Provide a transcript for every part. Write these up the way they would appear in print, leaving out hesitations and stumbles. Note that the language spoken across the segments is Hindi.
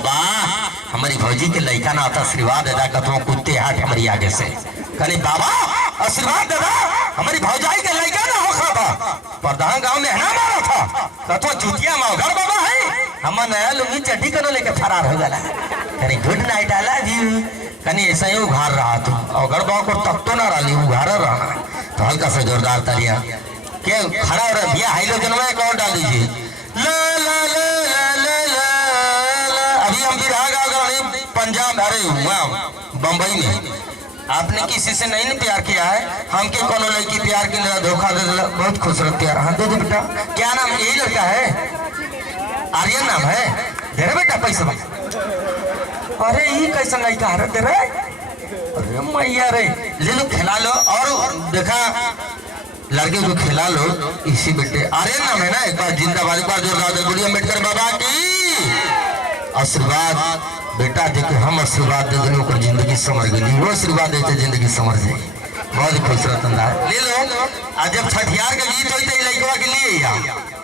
बाबा हमारी भौजी के लड़का ना आता आशीर्वाद दादा कतो कुत्ते हाथ हमारी आगे से कहनी बाबा आशीर्वाद दादा हमारी भौजाई के लड़का ना हो खाता प्रधान गांव में है ना मारा था कतो चुतिया मौगर बाबा है हम नया लुंगी चड्डी कनो लेके फरार हो गया कहनी गुड नाइट आला जी कहनी ऐसा ही उघार रहा तू अगर बाबा को तब तो ना रही उघार रहा तो हल्का से जोरदार तालियां के खड़ा हो रहा भैया हाइलोजन में कौन डाल दीजिए ला ला ला ला ला ला अभी हम बिरहा गाँव पंजाब अरे बम्बई में आपने किसी से नहीं प्यार किया है हमके कौन लड़की प्यार के लिए धोखा दे दिला बहुत खूबसूरत प्यार हाँ दे दे बेटा क्या नाम यही लड़का है आर्यन नाम है दे रहे बेटा पैसा अरे ये कैसा लड़का है दे रहे अरे मैया रे ले लो खिला लो और देखा लड़के को खिला लो इसी बेटे आर्यन नाम है ना एक बार जिंदाबाद एक बार जोरदार बोलिए अम्बेडकर बाबा की आशीर्वाद बेटा देखे हम आशीर्वाद दे देने को जिंदगी समझ गई वो आशीर्वाद देते जिंदगी समझ जाए बहुत ही खूबसूरत अंदाज ले लो आज जब छठियार का गीत होते है लड़कवा के लिए या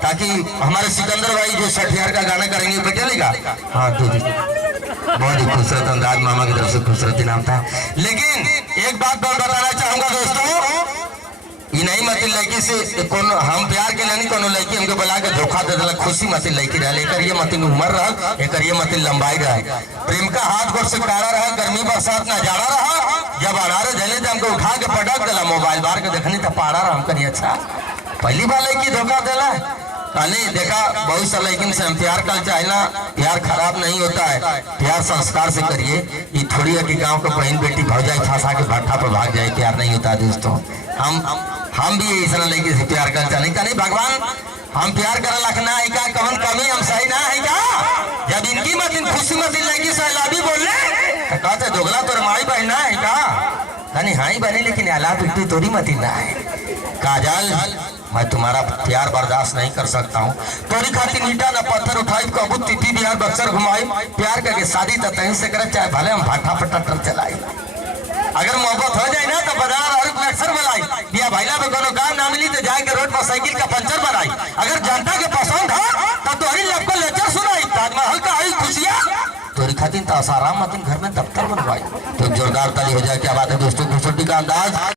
ताकि हमारे सिकंदर भाई जो छठियार का गाना करेंगे बेटे लेगा हाँ तो बहुत ही खूबसूरत अंदाज मामा की तरफ से खूबसूरत इनाम था लेकिन एक बात मैं बताना चाहूंगा दोस्तों ये नहीं मत लड़की से कौन हम प्यार के नहीं कोनो लड़की हमको बुला के धोखा दे दिला खुशी मत लड़की रहा एक ये मत उम्र रहा एक ये मत लंबाई रहा प्रेम का हाथ गोर से कारा रहा गर्मी बरसात ना जाड़ा रहा जब अनारे झले थे हमको उठा के पटक दिला मोबाइल बार के देखनी तो पारा रहा हमको नहीं अच्छा पहली बार लड़की धोखा दिला नहीं देखा बहुत सा लेकिन से हम प्यार कर चाहना प्यार खराब नहीं होता है प्यार संस्कार से करिए ये थोड़ी है कि गांव का बहन बेटी भौजाई फंसा के भट्ठा पर भाग जाए प्यार नहीं होता दोस्तों हम भी इस लड़की से प्यार कर चाहने का नहीं भगवान हम प्यार कर रखना है क्या कौन कमी हम सही ना है क्या जब इनकी मत खुशी मत लड़की से अलावी बोल रहे तो कहते दोगला तो हमारी बहन ना है क्या नहीं हाँ ही बने लेकिन अला बिट्टू तोरी मत ना है काजल मैं तुम्हारा प्यार बर्दाश्त नहीं कर सकता हूँ तोरी खातिर ईटा न पत्थर उठाई कबूत तिथि बिहार बक्सर घुमाई प्यार करके शादी तो तहीं से करे चाहे भले हम भाटा पट्टा कर चलाई अगर मोहब्बत हो जाए ना तो बाजार और अक्सर बनाई बिया भाईला में कोनो काम ना मिली तो जाके रोड पर साइकिल का पंचर बनाई अगर जनता के पसंद है तो तोरी लपको लेक्चर सुनाई ताजमहल का आई खुशियां तोरी खातिर तो आसाराम मतीन घर में दफ्तर बनवाई तो जोरदार ताली हो जाए क्या बात है दोस्तों खूबसूरती का अंदाज